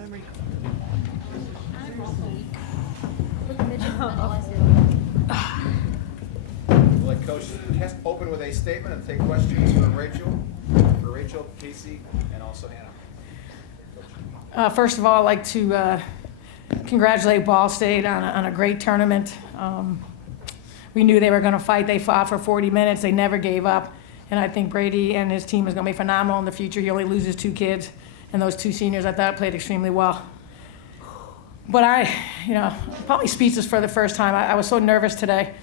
memory. We'll let Coach Kest open with a statement and take questions for Rachel, Casey, and also Hannah. First of all, I'd like to congratulate Ball State on a great tournament. We knew they were going to fight. They fought for 40 minutes. They never gave up. And I think Brady and his team is going to be phenomenal in the future. He only loses 2 kids, and those 2 seniors I thought played extremely well. But probably speechless for the first time. I was so nervous today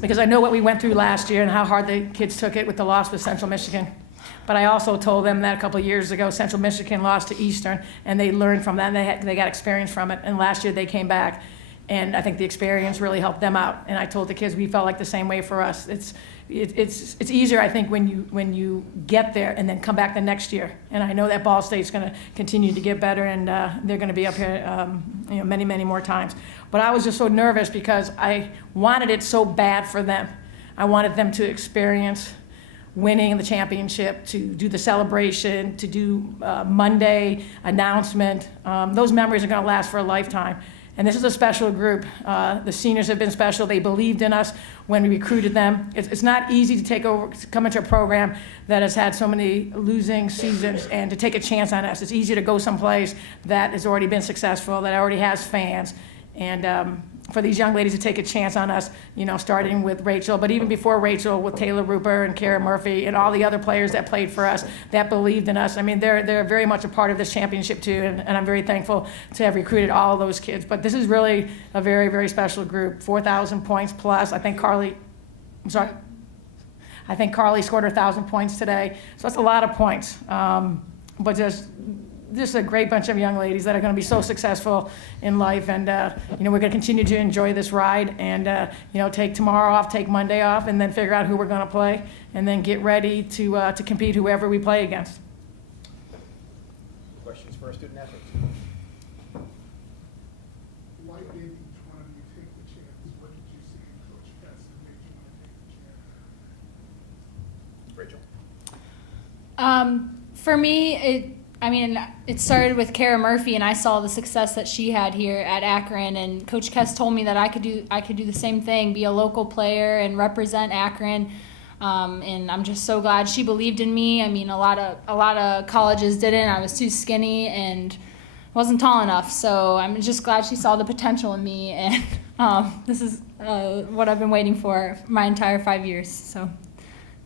because I know what we went through last year and how hard the kids took it with the loss with Central Michigan. But I also told them that a couple of years ago, Central Michigan lost to Eastern, and they learned from that. And they got experience from it. And last year they came back, and I think the experience really helped them out. And I told the kids we felt like the same way for us. It's easier, I think, when you get there and then come back the next year. And I know that Ball State's going to continue to get better, and they're going to be up here, many, many more times. But I was just so nervous because I wanted it so bad for them. I wanted them to experience winning the championship, to do the celebration, to do Monday announcement. Those memories are going to last for a lifetime. And this is a special group. The seniors have been special. They believed in us when we recruited them. It's not easy to come into a program that has had so many losing seasons and to take a chance on us. It's easier to go someplace that has already been successful, that already has fans. And for these young ladies to take a chance on us, starting with Rachel, but even before Rachel, with Taylor Rupert and Kara Murphy and all the other players that played for us, that believed in us. I mean, they're very much a part of this championship too, and I'm very thankful to have recruited all of those kids. But this is really a very, very special group. 4,000 points plus. I think Carly scored 1,000 points today, so that's a lot of points. But just a great bunch of young ladies that are going to be so successful in life, and we're going to continue to enjoy this ride, and take tomorrow off, take Monday off, and then figure out who we're going to play, and then get ready to compete whoever we play against. Questions for our student athletes? Why did each one of you take the chance? What did you see in Coach Kest that made you want to take the chance? Rachel. For me, it started with Kara Murphy, and I saw the success that she had here at Akron. And Coach Kest told me that I could do the same thing, be a local player and represent Akron. And I'm just so glad she believed in me. I mean, a lot of colleges didn't. I was too skinny and wasn't tall enough. So I'm just glad she saw the potential in me. And this is what I've been waiting for my entire 5 years. So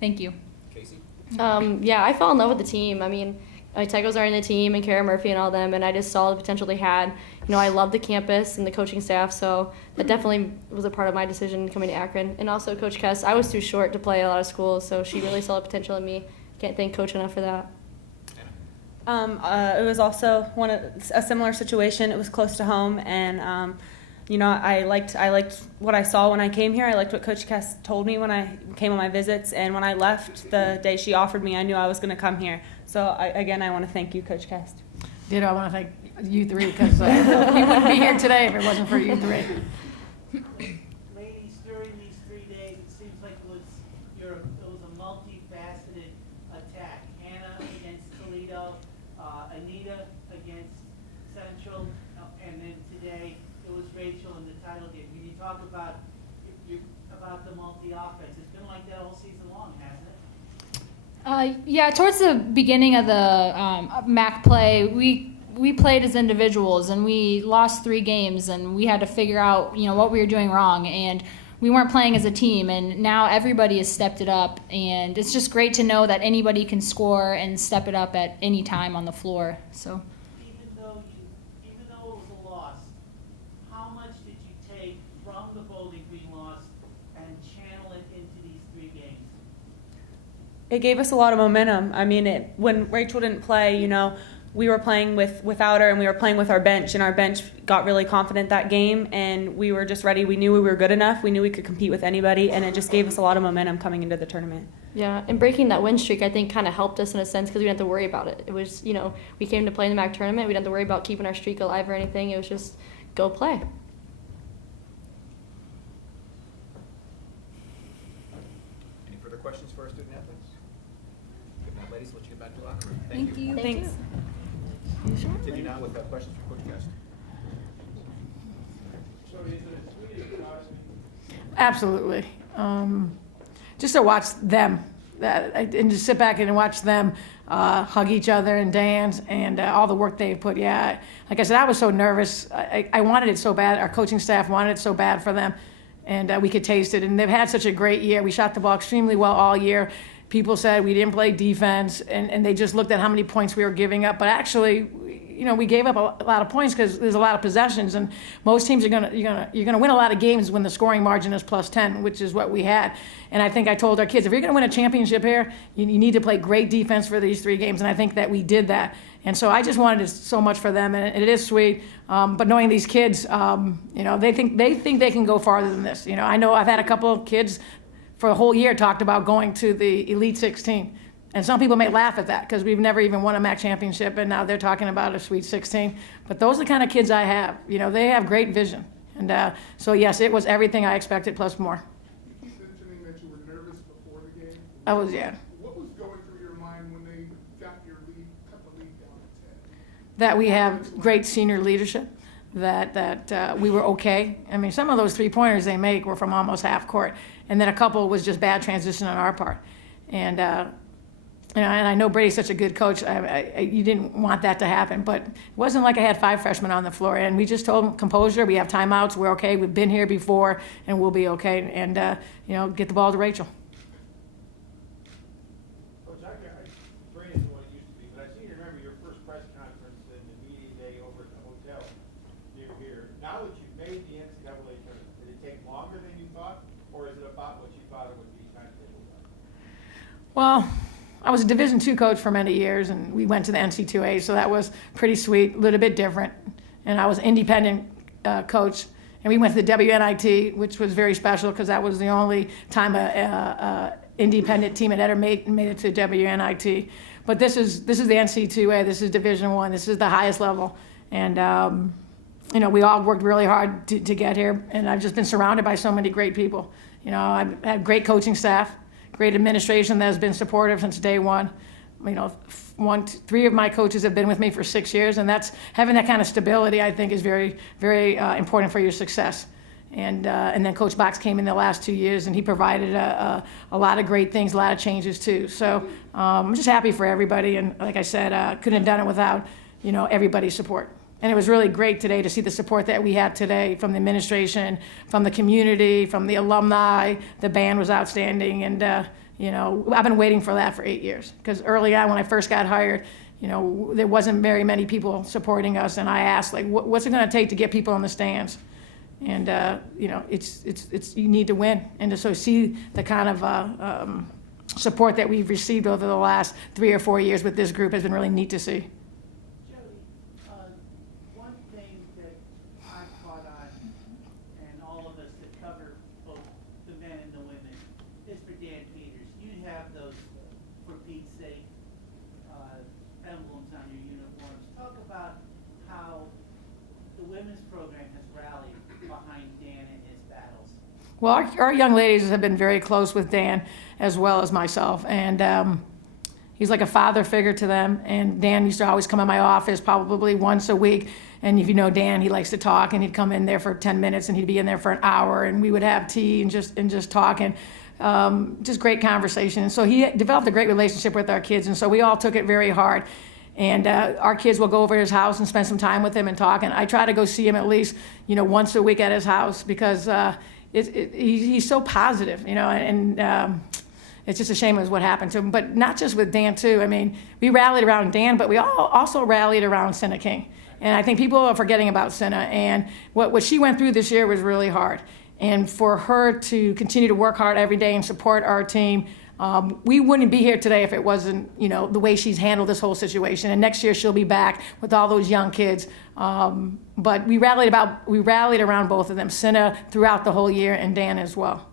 thank you. Casey? I fell in love with the team. I mean, my Tegos are in the team, and Kara Murphy and all them, and I just saw the potential they had. I love the campus and the coaching staff, so that definitely was a part of my decision coming to Akron. And also Coach Kest, I was too short to play a lot of schools, so she really saw the potential in me. Can't thank Coach enough for that. It was also a similar situation. It was close to home, and I liked what I saw when I came here. I liked what Coach Kest told me when I came on my visits, and when I left the day she offered me, I knew I was going to come here. So I want to thank you, Coach Kest. I want to thank you three, because we wouldn't be here today if it wasn't for you three. Ladies, during these 3 days, it seems like it was a multifaceted attack. Hannah against Toledo, Anita against Central, and then today it was Rachel in the title game. Can you talk about the multi-offense? It's been like that all season long, hasn't it? Towards the beginning of the MAC play, we played as individuals, and we lost 3 games, and we had to figure out what we were doing wrong, and we weren't playing as a team. And now everybody has stepped it up, and it's just great to know that anybody can score and step it up at any time on the floor. So. Even though it was a loss, how much did you take from the Bowling Green loss and channel it into these 3 games? It gave us a lot of momentum. I mean, when Rachel didn't play, we were playing without her, and we were playing with our bench, and our bench got really confident that game, and we were just ready. We knew we were good enough. We knew we could compete with anybody, and it just gave us a lot of momentum coming into the tournament. Yeah, and breaking that win streak, I think, kind of helped us in a sense because we didn't have to worry about it. It was, we came to play in the MAC tournament. We didn't have to worry about keeping our streak alive or anything. It was just go play. Any further questions for our student athletes? Good night, ladies. Let's get back to the locker room. Thank you. Thanks. Continue now with questions for Coach Kest. Absolutely. Just to watch them, and just sit back and watch them hug each other and dance, and all the work they've put. Yeah, like I said, I was so nervous. I wanted it so bad. Our coaching staff wanted it so bad for them, and we could taste it. And they've had such a great year. We shot the ball extremely well all year. People said we didn't play defense, and they just looked at how many points we were giving up. But actually, we gave up a lot of points because there's a lot of possessions, and most teams you're gonna win a lot of games when the scoring margin is +10, which is what we had. And I think I told our kids, if you're gonna win a championship here, you need to play great defense for these 3 games, and I think that we did that. And so I just wanted it so much for them, and it is sweet. But knowing these kids, they think they can go farther than this. I know I've had a couple of kids for a whole year talked about going to the Elite 16. And some people may laugh at that because we've never even won a MAC championship, and now they're talking about a Sweet 16. But those are the kind of kids I have. They have great vision. And so, yes, it was everything I expected plus more. You keep mentioning that you were nervous before the game. I was, yeah. What was going through your mind when they got your lead, cut the lead down to 10? That we have great senior leadership, that we were okay. I mean, some of those 3-pointers they make were from almost half court, and then a couple was just bad transition on our part. And and I know Brady's such a good coach. You didn't want that to happen, but it wasn't like I had 5 freshmen on the floor. And we just told them, composure, we have timeouts, we're okay, we've been here before, and we'll be okay. And, get the ball to Rachel. Coach, Brady isn't what it used to be, but I seem to remember your first press conference and the media day over at the hotel near here. Now that you've made the NCAA tournament, did it take longer than you thought, or is it about what you thought it would be timetable-wise? Well, I was a Division II coach for many years, and we went to the NC2A, so that was pretty sweet, a little bit different. And I was an independent coach, and we went to the WNIT, which was very special because that was the only time a independent team had ever made it to WNIT. But this is the NC2A, this is Division I, this is the highest level. And, we all worked really hard to get here, and I've just been surrounded by so many great people. I've had great coaching staff, great administration that has been supportive since day one. 3 of my coaches have been with me for 6 years, and that's having that kind of stability, I think, is very, very important for your success. And then Coach Box came in the last 2 years, and he provided a lot of great things, a lot of changes too. So I'm just happy for everybody, and like I said, couldn't have done it without everybody's support. And it was really great today to see the support that we had today from the administration, from the community, from the alumni. The band was outstanding. And, I've been waiting for that for 8 years. Because early on when I first got hired, there wasn't very many people supporting us. And I asked, what's it going to take to get people in the stands? And, it's you need to win. And to so see the kind of support that we've received over the last 3 or 4 years with this group has been really neat to see. One thing that I've caught on, and all of us that cover both the men and the women, is for Dan Peters. You have those, for Pete's sake, emblems on your uniforms. Talk about how the women's program has rallied behind Dan in his battles. Well, our young ladies have been very close with Dan as well as myself. And he's like a father figure to them. And Dan used to always come in my office probably once a week. And if you know Dan, he likes to talk, and he'd come in there for 10 minutes and he'd be in there for an hour, and we would have tea and just talk, and just great conversation. And so he developed a great relationship with our kids, and so we all took it very hard. And our kids will go over to his house and spend some time with him and talk. And I try to go see him at least, once a week at his house because he's so positive, and it's just a shame is what happened to him. But not just with Dan, too. I mean, we rallied around Dan, but we all also rallied around Senna King. And I think people are forgetting about Senna. And what she went through this year was really hard. And for her to continue to work hard every day and support our team, we wouldn't be here today if it wasn't, the way she's handled this whole situation. And next year she'll be back with all those young kids. But we rallied around both of them, Senna throughout the whole year, and Dan as well.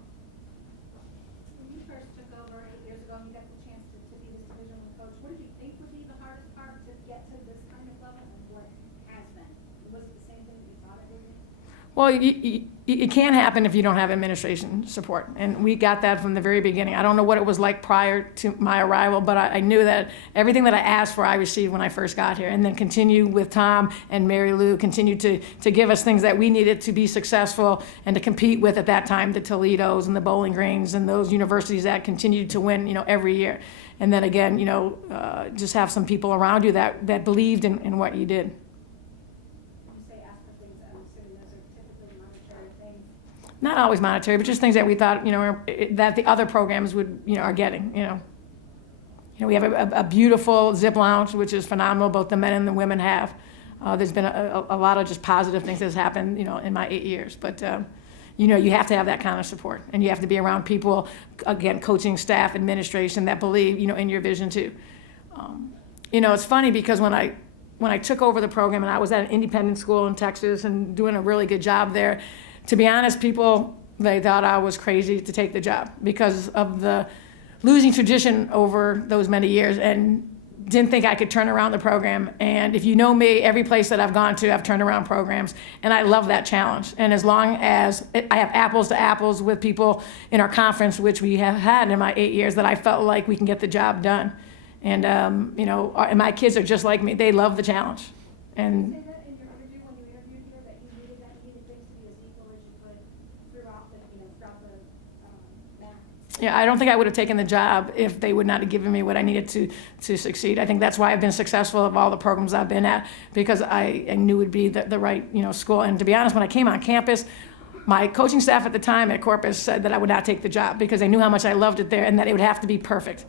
When you first took over 8 years ago and you got the chance to be this Division I coach, what did you think would be the hardest part to get to this kind of level and what has been? Was it the same thing that you thought it would be? Well, it can't happen if you don't have administration support, and we got that from the very beginning. I don't know what it was like prior to my arrival, but I knew that everything that I asked for, I received when I first got here, and then continue with Tom and Mary Lou, continue to give us things that we needed to be successful and to compete with at that time, the Toledos and the Bowling Greens and those universities that continued to win, every year. And then again, just have some people around you that believed in what you did. You say ask for things, I'm assuming those are typically monetary things. Not always monetary, but just things that we thought, that the other programs would, are getting, we have a beautiful zip lounge, which is phenomenal, both the men and the women have. There's been a lot of just positive things that's happened, in my 8 years. But, you have to have that kind of support, and you have to be around people, again, coaching staff, administration that believe, in your vision too. It's funny because when I took over the program and I was at an independent school in Texas and doing a really good job there, to be honest, people, they thought I was crazy to take the job because of the losing tradition over those many years, and didn't think I could turn around the program. And if you know me, every place that I've gone to, I've turned around programs, and I love that challenge. And as long as I have apples to apples with people in our conference, which we have had in my 8 years, that I felt like we can get the job done. And, and my kids are just like me. They love the challenge. And Say that in your interview when you interviewed here, that you needed things to be as equal as you could throughout the MAC. yeah, I don't think I would have taken the job if they would not have given me what I needed to succeed. I think that's why I've been successful of all the programs I've been at, because I knew it would be the right, school. And to be honest, when I came on campus, my coaching staff at the time at Corpus said that I would not take the job because they knew how much I loved it there and that it would have to be perfect.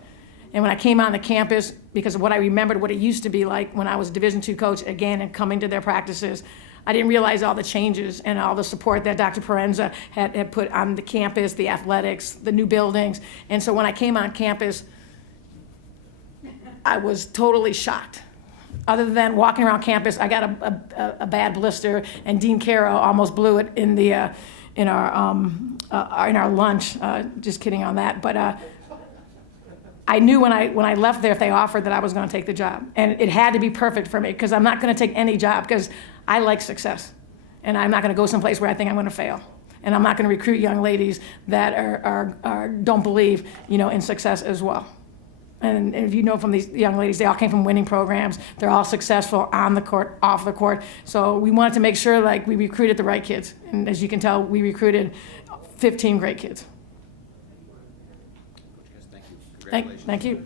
And when I came on the campus, because of what I remembered, what it used to be like when I was a Division II coach, again, and coming to their practices, I didn't realize all the changes and all the support that Dr. Parenza had put on the campus, the athletics, the new buildings. And so when I came on campus, I was totally shocked. Other than walking around campus, I got a bad blister, and Dean Caro almost blew it in our lunch. Just kidding on that, but. I knew when I left there, if they offered, that I was going to take the job. And it had to be perfect for me, because I'm not going to take any job, because I like success. And I'm not going to go someplace where I think I'm going to fail. And I'm not going to recruit young ladies that don't believe, in success as well. And if you know from these young ladies, they all came from winning programs. They're all successful on the court, off the court. So we wanted to make sure we recruited the right kids. And as you can tell, we recruited 15 great kids. Thank you. Congratulations. Thank you.